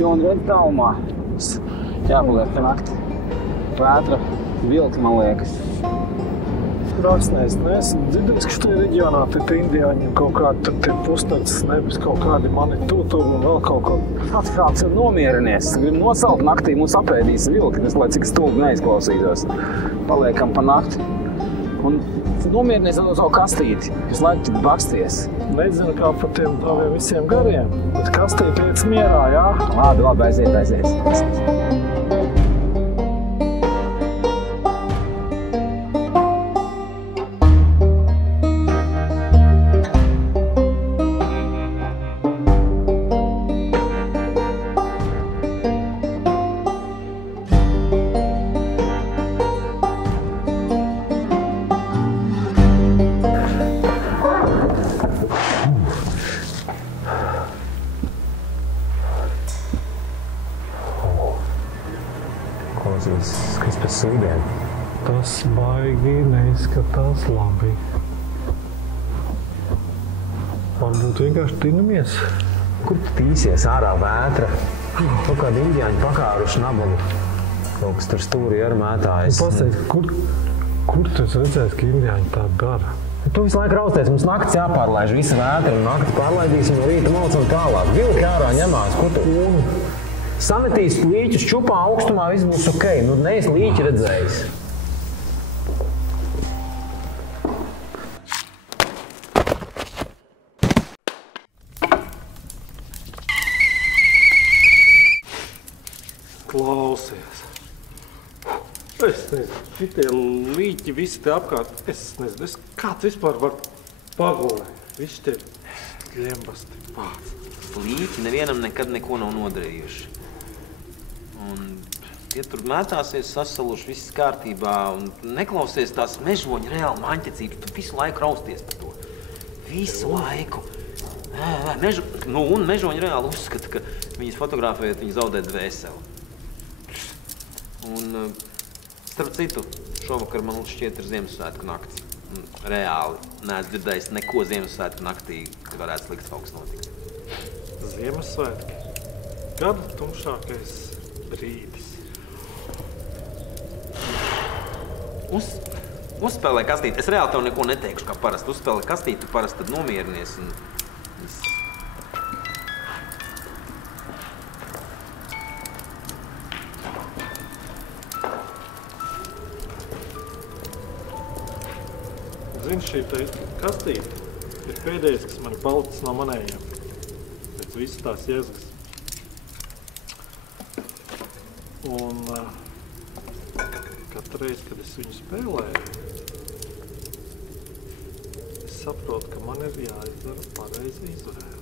šķionu redz tālumā. Jāpaliek pa nakti. Vētra vilki, man liekas. Rāksnēs, neesmu dzirdējis, ka šajā reģionā te indiāņiem kaut kādi tur tie pusnakts nebis, kaut kādi mani tur un vēl kaut ko. Kāds ir nomierinies. Grib nosalt naktī, mūs apēdīs vilki, tas, lai cik stulbi neizklausītos. Paliekam pa nakti. Un nomierinies ar savu kastīti. Visu laiku tik baksties. Nezinu, kā par tiem taviem visiem gariem, bet kastīti iet mierā, jā? Labi, aiziet. Kas pēc sūdiem? Tas baigi neizskatās labi. Varbūt vienkārši tinamies. Kur tu tīsies ārā vētra? Kaut kādi indiāņi pakāruši nabagu. Kaut kas tur stūri ar mētājas. Pasaka, kur tu esi redzējis, ka indiāņi tā dara? Tu visu laiku rausties, mums naktis jāpārlaiž visa vētra un nakti pārlaidīsim no rīta malcam tālāk. Vilki ārā ņemās, ko tu? Sametīs līķus čupā augstumā, viss būs ok. Nu, neesi līķi redzējis. Klausies. Es nezinu, šitie līķi visi te apkārt. Es nezinu, kāds vispār var pagulēt. Visi tie ļembasti pāc. Līķi nevienam nekad neko nav nodarījuši. Un tie tur mētāsies, sasaluši, viss kārtībā un neklausies tās mežoņa reāli maņķecības. Tu visu laiku rausties par to. Visu laiku. Un mežoņi reāli uzskata, ka viņas fotografējot, viņi zaudē dvēseli. Un, starp citu, šovakar man šķiet ir Ziemassvētku nakts. Reāli neesmu dzirdējis neko Ziemassvētku naktī, kad varētu slikts kaut kas notikt. Ziemassvētki. Gada tumšākais brīdis. Uzspēlē kastīti. Es reāli tev neko neteikšu, kā parasti. Uzspēlē kastīti, tu parasti tad nomierinies un viss. Zini, šī te kastīte ir pēdējais, kas man ir palicis no manējiem. Pēc visas tās jēzgas. Un katru reizi, kad es viņu spēlēju, es saprotu, ka man ir jāizdara pareiza izvēle.